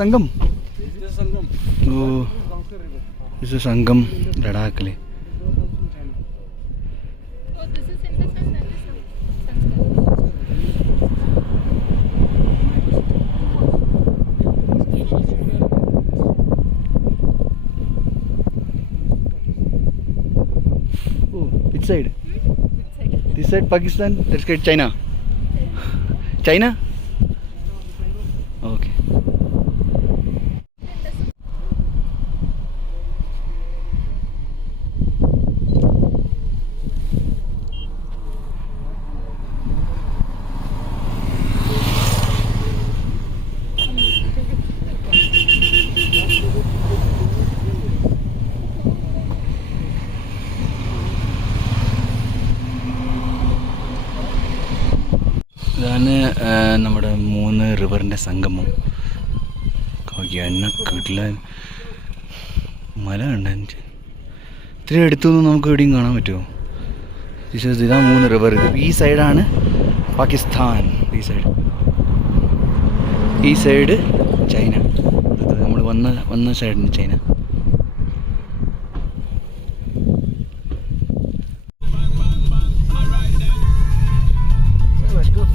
സംഘം സംഘം ലഡാക്കില്. Which side? This side Pakistan, that side China. China? Okay. ഇതാണ് നമ്മുടെ 3 റിവറിൻ്റെ സംഗമം. എന്നെ കിട്ടില്ല, മല കണ്ട ഇത്തിരി അടുത്തൊന്നും നമുക്ക് എവിടെയും കാണാൻ പറ്റുമോ? ഇതാണ് 3 റിവർ. ഈ സൈഡാണ് പാകിസ്ഥാൻ, ഈ സൈഡ് ചൈന. നമ്മൾ വന്ന സൈഡിന് China.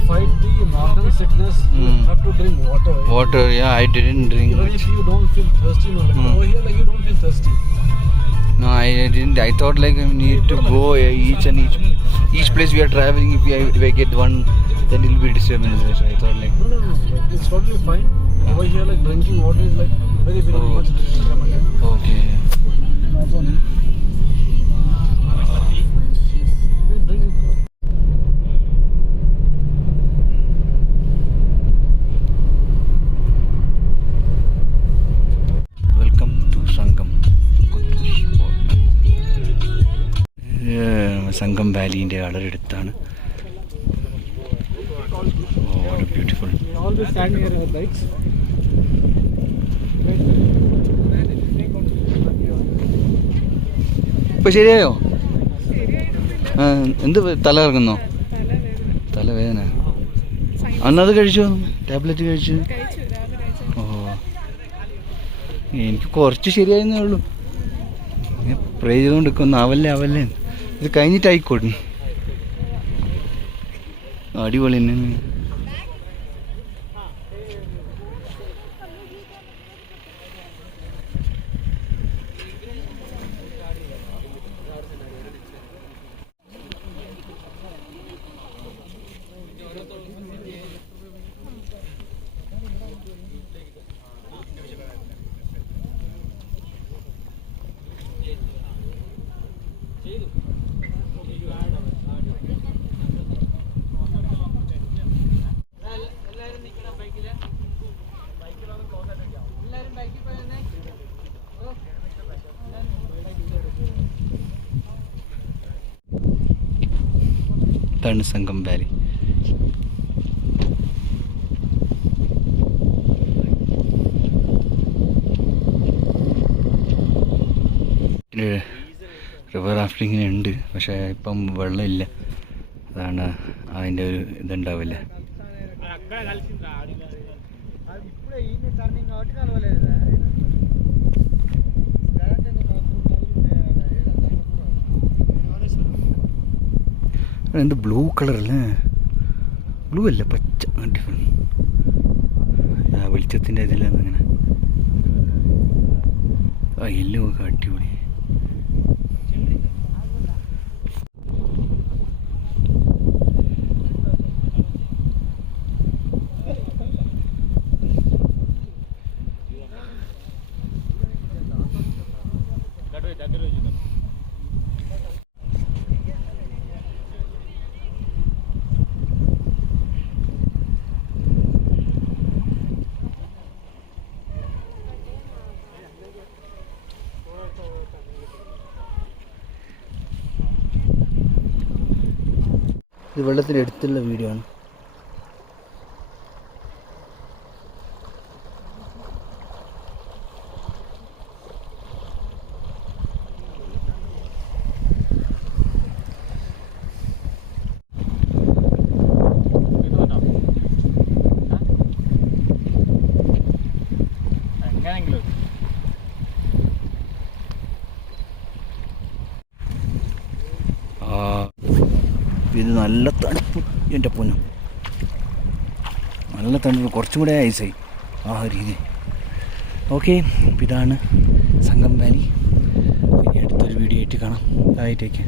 Fight the northern sickness, you have to drink water. Water, yeah, I didn't drink even much. if you don't feel thirsty, no, like over here, like you don't feel thirsty. No, I didn't. I thought like I need to go each place we are traveling. If I get one, then it will be disturbance. So I thought like no, like, it's totally fine. Over here, like drinking water is like very much. Okay. സംഗം വാലിൻ്റെ വളരെ അടുത്താണ്. Beautiful. ഇപ്പൊ ശരിയായോ? എന്ത് തല ഇറങ്ങുന്നോ? തലവേദന. അന്നത് കഴിച്ചോ? Tablet കഴിച്ചു? ഓ, എനിക്ക് കുറച്ച് ശരിയായെന്നേ ഉള്ളൂ. പ്രേ ചെയ്തുകൊണ്ട് നിൽക്കുന്നു, ആവല്ലേ ഇത് കഴിഞ്ഞിട്ടായിക്കോട്ടെ. അടിപൊളി തന്നെ. ഇതാണ് സംഗം വാലി. റിവർ റാഫ്റ്റിങ്ങിനുണ്ട്, പക്ഷേ ഇപ്പം വെള്ളമില്ല. അതാണ് അതിൻ്റെ ഒരു ഇതുണ്ടാവില്ല. എന്ത് ബ്ലൂ കളറല്ലേ? ബ്ലൂ അല്ല, പച്ച. ഡിഫറെൻറ്റ്. വെളിച്ചത്തിൻ്റെ ഇതിലാണ് അങ്ങനെ. യെല്ലോ ഒക്കെ അടിപൊളി. ഇത് വെള്ളത്തിനടുത്തുള്ള വീഡിയോ ആണ്. ഇത് നല്ല തണുപ്പ്, എൻ്റെ പൊന്നു, നല്ല തണുപ്പ്, കുറച്ചും കൂടെ ഐസായി ആ രീതി. ഓക്കെ, ഇതാണ് സംഗം വാലി. ഇനി അടുത്തൊരു വീഡിയോ ആയിട്ട് കാണാം. ആയിട്ടേക്ക്.